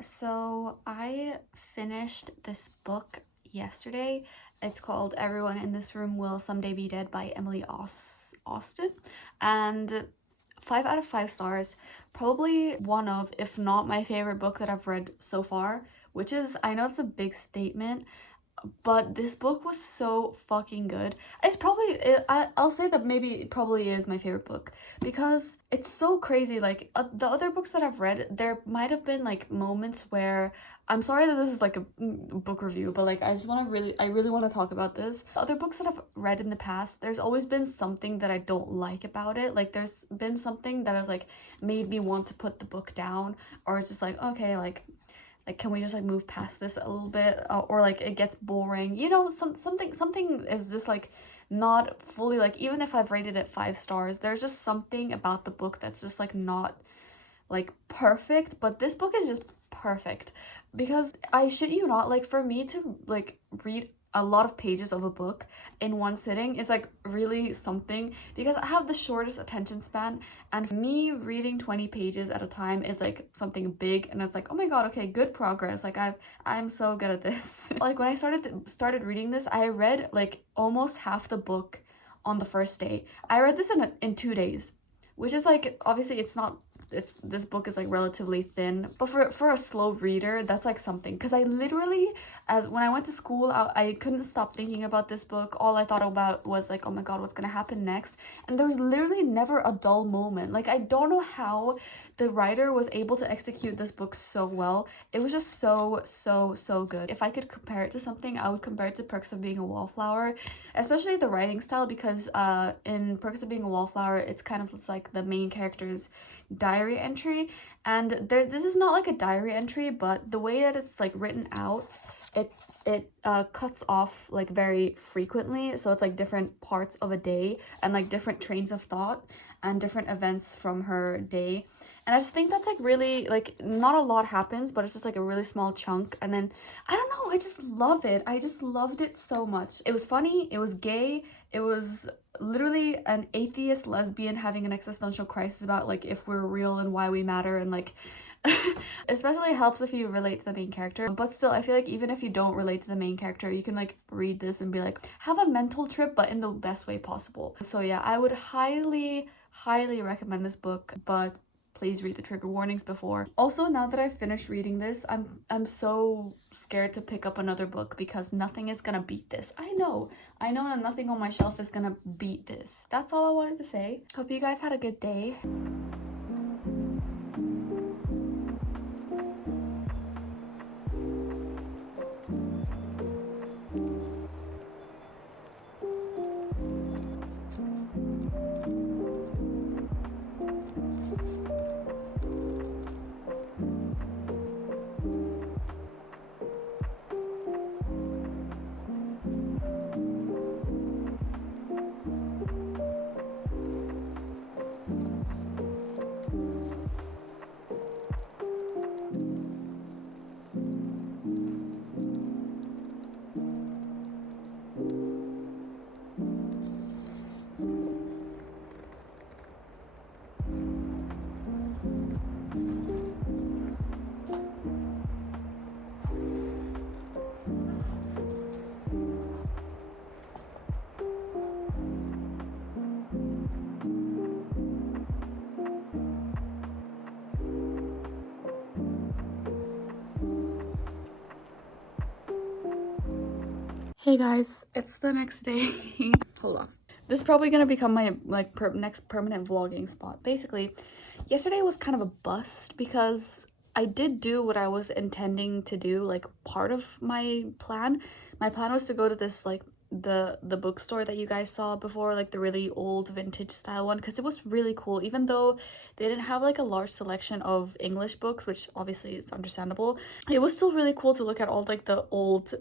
So I finished this book yesterday. It's called Everyone in This Room Will Someday Be Dead by Emily Austen. And 5 out of 5 stars. Probably one of, if not my favorite book that I've read so far, which is, I know it's a big statement, but this book was so fucking good. It's probably I'll say that maybe it probably is my favorite book because it's so crazy. Like the other books that I've read, there might have been like moments where I'm sorry that this is like a book review, but like I really want to talk about this. Other books that I've read in the past, there's always been something that I don't like about it. Like there's been something that has like made me want to put the book down, or it's just like, okay, like can we just like move past this a little bit, or like it gets boring, you know, something is just like not fully, like, even if I've rated it 5 stars, there's just something about the book that's just like not like perfect. But this book is just perfect because I shit you not, like for me to like read a lot of pages of a book in one sitting is like really something, because I have the shortest attention span, and me reading 20 pages at a time is like something big, and it's like, oh my god, okay, good progress, like I'm so good at this. Like when I started reading this, I read like almost half the book on the first day. I read this in 2 days, which is like, obviously this book is like relatively thin, but for a slow reader, that's like something. Because I literally, as when I went to school, I couldn't stop thinking about this book. All I thought about was like, oh my god, what's gonna happen next? And there was literally never a dull moment. Like I don't know how the writer was able to execute this book so well. It was just so good. If I could compare it to something, I would compare it to Perks of Being a Wallflower, especially the writing style, because in Perks of Being a Wallflower, it's kind of just like the main character's diary entry, and this is not like a diary entry, but the way that it's like written out, it cuts off like very frequently, so it's like different parts of a day and like different trains of thought and different events from her day. And I just think that's like really, like, not a lot happens, but it's just like a really small chunk. And then I don't know, I just love it. I just loved it so much. It was funny, it was gay, it was literally an atheist lesbian having an existential crisis about like if we're real and why we matter, and like especially helps if you relate to the main character. But still, I feel like even if you don't relate to the main character, you can like read this and be like, have a mental trip, but in the best way possible. So yeah, I would highly recommend this book, but please read the trigger warnings before. Also, now that I've finished reading this, I'm so scared to pick up another book because nothing is gonna beat this. I know that nothing on my shelf is gonna beat this. That's all I wanted to say. Hope you guys had a good day. Hey guys, it's the next day. Hold on. This is probably gonna become my like next permanent vlogging spot. Basically, yesterday was kind of a bust because I did do what I was intending to do, like part of my plan. My plan was to go to this like the bookstore that you guys saw before, like the really old vintage style one, because it was really cool. Even though they didn't have like a large selection of English books, which obviously is understandable, it was still really cool to look at all like the old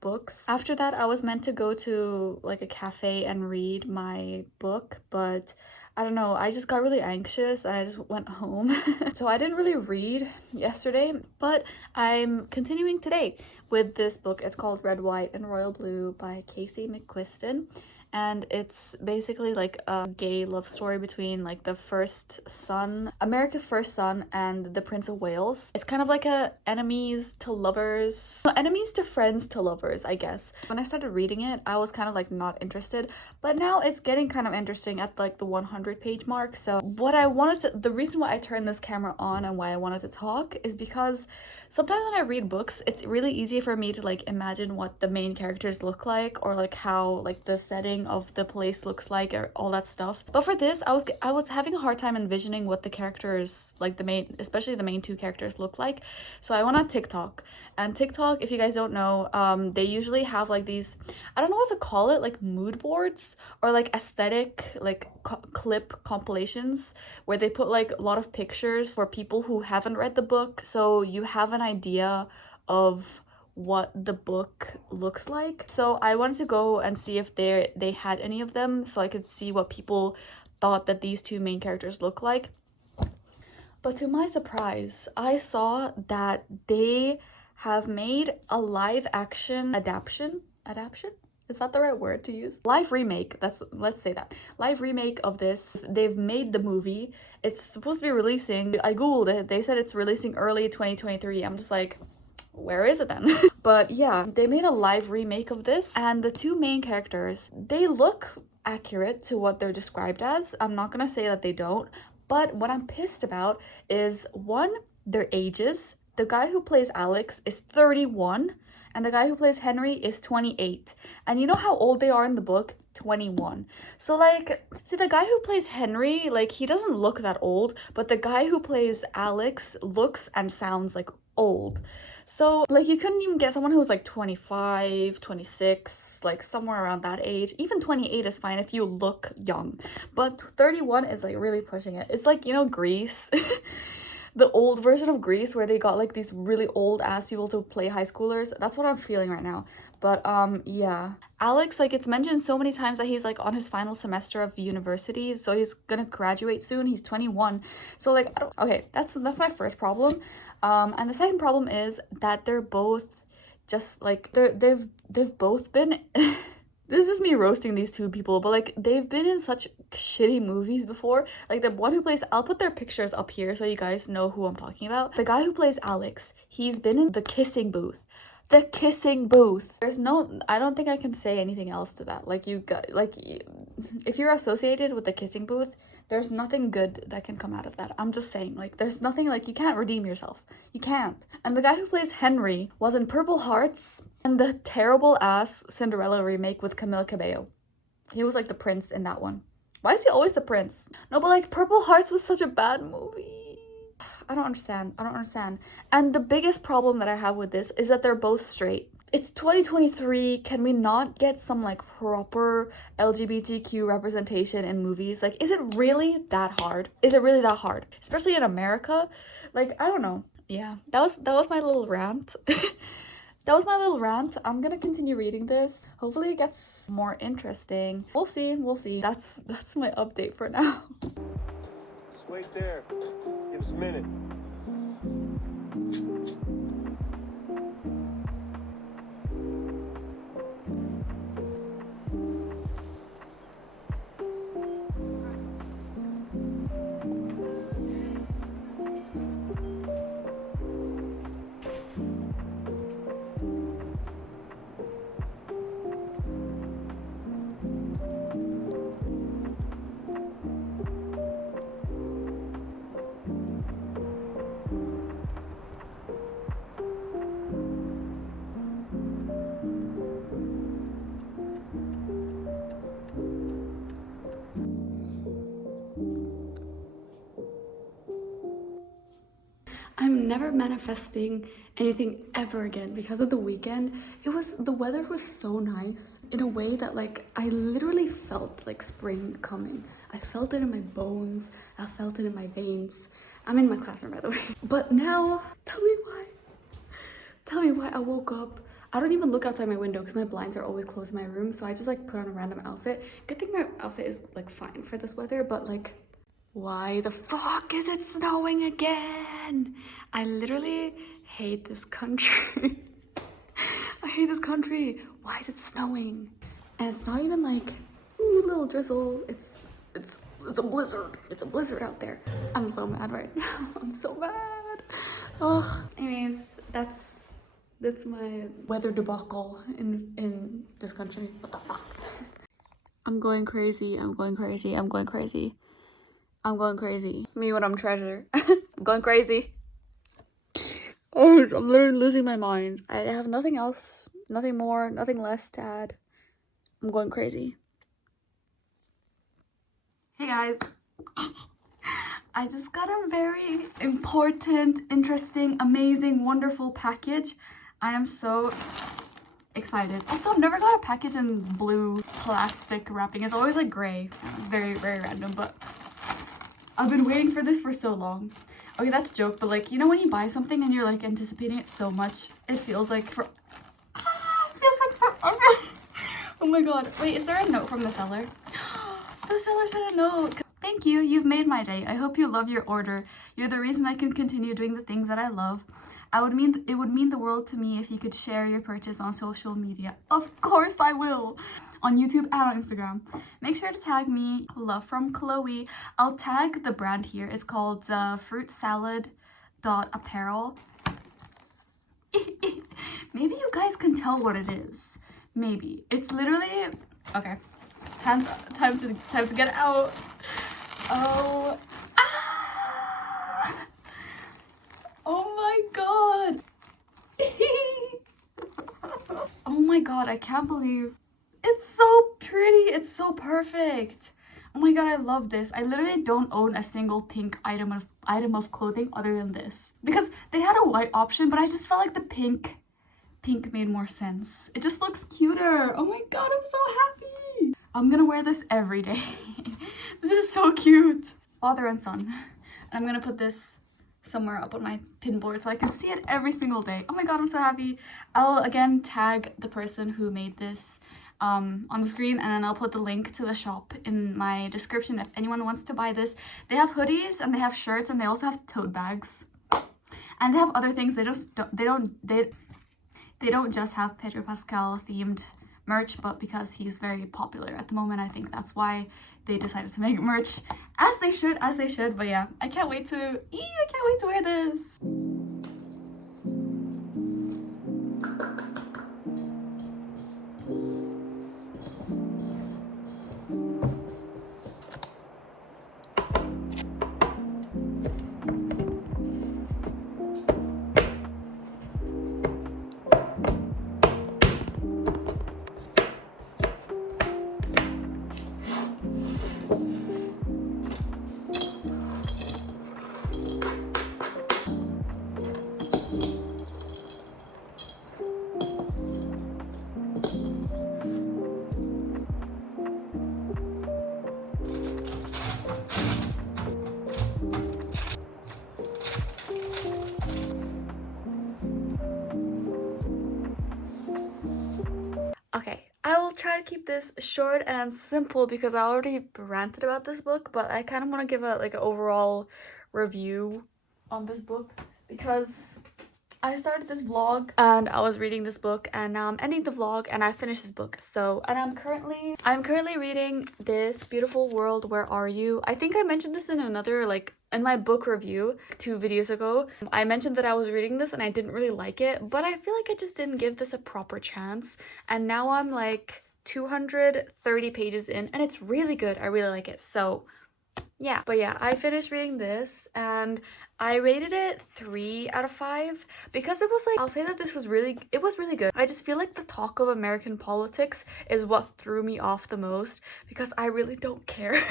books. After that, I was meant to go to like a cafe and read my book, but I don't know, I just got really anxious and I just went home. So I didn't really read yesterday, but I'm continuing today with this book. It's called Red, White, and Royal Blue by Casey McQuiston. and it's basically like a gay love story between like the first son, America's first son, and the Prince of Wales. It's kind of like a enemies to lovers, no, enemies to friends to lovers, I guess. When I started reading it, I was kind of like not interested, but now it's getting kind of interesting at like the 100-page mark. So the reason why I turned this camera on and why I wanted to talk is because sometimes when I read books, it's really easy for me to like imagine what the main characters look like, or like how like the setting of the place looks like, or all that stuff. But for this, I was having a hard time envisioning what the characters, like especially the main two characters, look like. So I went on TikTok, and TikTok, if you guys don't know, they usually have like these, I don't know what to call it, like mood boards, or like aesthetic like clip compilations, where they put like a lot of pictures for people who haven't read the book, so you have an idea of what the book looks like. So I wanted to go and see if they had any of them, so I could see what people thought that these two main characters look like. But to my surprise, I saw that they have made a live action adaptation. Is that the right word to use? Live remake. Let's say that. Live remake of this. They've made the movie. It's supposed to be releasing. I googled it. They said it's releasing early 2023. I'm just like, where is it then? But yeah, they made a live remake of this, and the two main characters, they look accurate to what they're described as. I'm not gonna say that they don't, but what I'm pissed about is, one, their ages. The guy who plays Alex is 31, and the guy who plays Henry is 28. And you know how old they are in the book? 21. So like, see, the guy who plays Henry, like, he doesn't look that old, but the guy who plays Alex looks and sounds like old. So like, you couldn't even get someone who's like 25, 26, like somewhere around that age. Even 28 is fine if you look young, but 31 is like really pushing it. It's like, you know, Grease. The old version of Grease, where they got like these really old ass people to play high schoolers. That's what I'm feeling right now. But yeah, Alex, like, it's mentioned so many times that he's like on his final semester of university, so he's gonna graduate soon. He's 21. So like, okay, that's my first problem. And the second problem is that they're both just like, they've both been this is me roasting these two people, but like, they've been in such shitty movies before. Like, the one who plays, I'll put their pictures up here so you guys know who I'm talking about. The guy who plays Alex, he's been in The Kissing Booth. The Kissing Booth. I don't think I can say anything else to that. Like, if you're associated with The Kissing Booth, there's nothing good that can come out of that. I'm just saying, like, there's nothing, like, you can't redeem yourself. You can't. And the guy who plays Henry was in Purple Hearts and the terrible ass Cinderella remake with Camila Cabello. He was like the prince in that one. Why is he always the prince? No, but like, Purple Hearts was such a bad movie. I don't understand. And the biggest problem that I have with this is that they're both straight. It's 2023. Can we not get some like proper LGBTQ representation in movies? Like, is it really that hard? Especially in America? Like, I don't know. Yeah, that was my little rant. That was my little rant. I'm gonna continue reading this. Hopefully it gets more interesting. We'll see. That's my update for now. Just wait there. Give us a minute. I'm never manifesting anything ever again because of the weekend. The weather was so nice in a way that like, I literally felt like spring coming. I felt it in my bones. I felt it in my veins. I'm in my classroom, by the way. But now, tell me why I woke up. I don't even look outside my window because my blinds are always closed in my room. So I just like put on a random outfit. Good thing my outfit is like fine for this weather, but like, why the fuck is it snowing again? I literally hate this country. I hate this country. Why is it snowing? And it's not even like drizzle, drizzle. It's a blizzard. It's a blizzard out there. I'm so mad right now. I'm so mad. Ugh. Anyways, that's my weather debacle in this country. What the fuck? I'm going crazy. I'm going crazy. I'm going crazy. I'm going crazy. Me when I'm treasure. I'm going crazy. Oh, I'm literally losing my mind. I have nothing else, nothing more, nothing less to add. I'm going crazy. Hey guys. I just got a very important, interesting, amazing, wonderful package. I am so excited. Also, I've never got a package in blue plastic wrapping. It's always like gray. Very, very random, but I've been waiting for this for so long. Okay, that's a joke, but like, you know when you buy something and you're like anticipating it so much, it feels like for... it feels like forever. Oh my god. Wait, is there a note from the seller? The seller sent a note. Thank you, you've made my day. I hope you love your order. You're the reason I can continue doing the things that I love. It would mean the world to me if you could share your purchase on social media. Of course I will. On YouTube and on Instagram. Make sure to tag me. Love from Chloe. I'll tag the brand here. It's called fruitsalad.apparel. Maybe you guys can tell what it is. Maybe. It's literally... Okay. Time to get out. Oh. Ah! Oh my god. Oh my god, I can't believe it's so pretty. It's so perfect. Oh my god, I love this. I literally don't own a single pink item of clothing other than this. Because they had a white option, but I just felt like the pink made more sense. It just looks cuter. Oh my god, I'm so happy. I'm gonna wear this every day. This is so cute. Father and son. And I'm gonna put this somewhere up on my pin board so I can see it every single day. Oh my god, I'm so happy. I'll again tag the person who made this on the screen, and then I'll put the link to the shop in my description if anyone wants to buy this. They have hoodies and they have shirts and they also have tote bags. And they have other things. They don't just have Pedro Pascal themed merch, but because he's very popular at the moment, I think that's why they decided to make merch, as they should. But yeah, I can't wait to wear this. Okay, I will try to keep this short and simple because I already ranted about this book, but I kind of want to give a like an overall review on this book because I started this vlog and I was reading this book, and now I'm ending the vlog and I finished this book. So, and I'm currently reading This Beautiful World, Where Are You? I think I mentioned this in another, like, in my book review 2 videos ago. I mentioned that I was reading this and I didn't really like it, but I feel like I just didn't give this a proper chance. And now I'm like 230 pages in and it's really good. I really like it. So yeah, but yeah, I finished reading this and I rated it 3 out of 5 because it was like, I'll say that it was really good. I just feel like the talk of American politics is what threw me off the most because I really don't care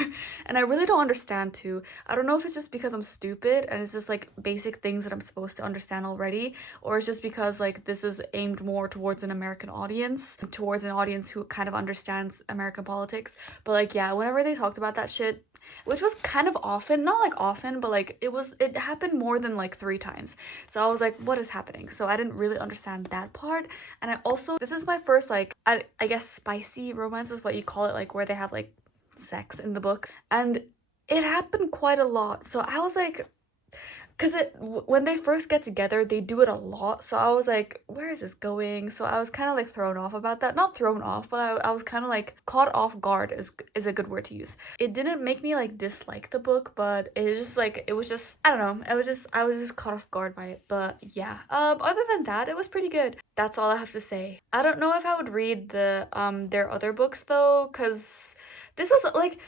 and I really don't understand too. I don't know if it's just because I'm stupid and it's just like basic things that I'm supposed to understand already, or it's just because like this is aimed more towards an American audience, towards an audience who kind of understands American politics. But like, yeah, whenever they talked about that shit, which was kind of often, not like often, but like it happened more than like 3 times. So I was like, what is happening? So I didn't really understand that part. And I also, this is my first like, I guess spicy romance is what you call it, like where they have like sex in the book. And it happened quite a lot. So I was like, because when they first get together, they do it a lot. So I was like, where is this going? So I was kind of like thrown off about that. Not thrown off, but I was kind of like caught off guard is a good word to use. It didn't make me like dislike the book, but it was just I don't know. I was just caught off guard by it. But yeah. Other than that, it was pretty good. That's all I have to say. I don't know if I would read their other books though, because this was like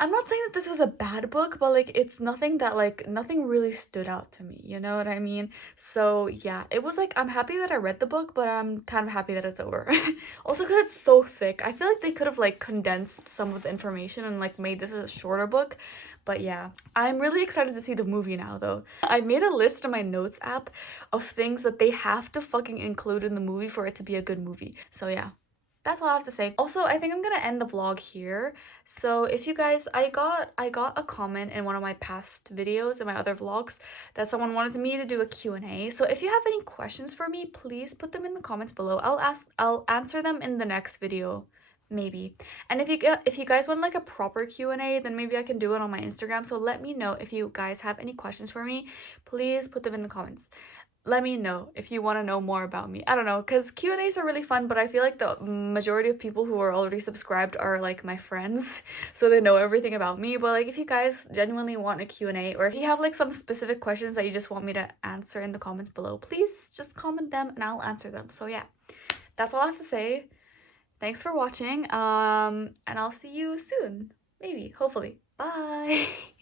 I'm not saying that this was a bad book, but like it's nothing that like nothing really stood out to me, you know what I mean? So yeah, it was like I'm happy that I read the book, but I'm kind of happy that it's over. Also because it's so thick. I feel like they could have like condensed some of the information and like made this a shorter book. But yeah, I'm really excited to see the movie now though. I made a list in my notes app of things that they have to fucking include in the movie for it to be a good movie. So yeah. That's all I have to say. Also, I think I'm gonna end the vlog here. So if you guys, I got a comment in one of my past videos in my other vlogs that someone wanted me to do a Q&A. So if you have any questions for me, please put them in the comments below. I'll answer them in the next video, maybe. And if you guys want like a proper Q&A, then maybe I can do it on my Instagram. So let me know if you guys have any questions for me. Please put them in the comments. Let me know if you want to know more about me. I don't know, because Q&As are really fun, but I feel like the majority of people who are already subscribed are like my friends, so they know everything about me. But like if you guys genuinely want a Q&A, or if you have like some specific questions that you just want me to answer in the comments below, please just comment them and I'll answer them. So yeah, that's all I have to say. Thanks for watching, and I'll see you soon. Maybe, hopefully. Bye!